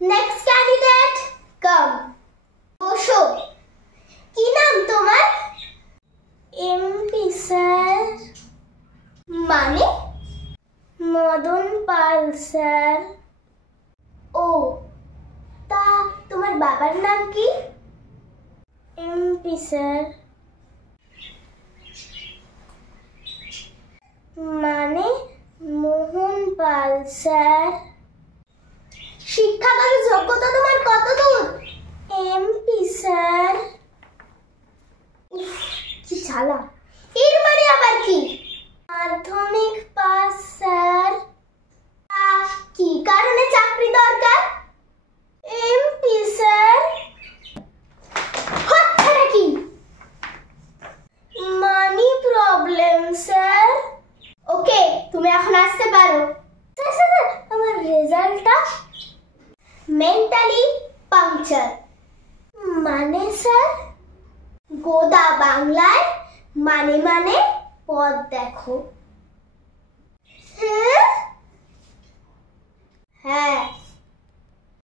Next candidate কাম। বসো। কি নাম তোমার? MP sir. মানে? মদন পাল স্যার। ও, তা তোমার বাবার নাম কি? MP sir. মানে মোহন পাল স্যার। শিক্ষাগত যোগ্যতা তোমার কত দূর? MP sir. কি জ্বালা, এর মানে আবার কি? মাধ্যমিক পাস স্যার। কি কারণে চাকরি দরকার? MP sir. হচ্ছে কি? Money problem sir. ওকে, তুমি এখন আসতে পারো। স্যার, আমার রেজাল্টটা মেন্টালি পাংচার। মানে স্যার? গোদা বাংলায় মানে পদ দেখো।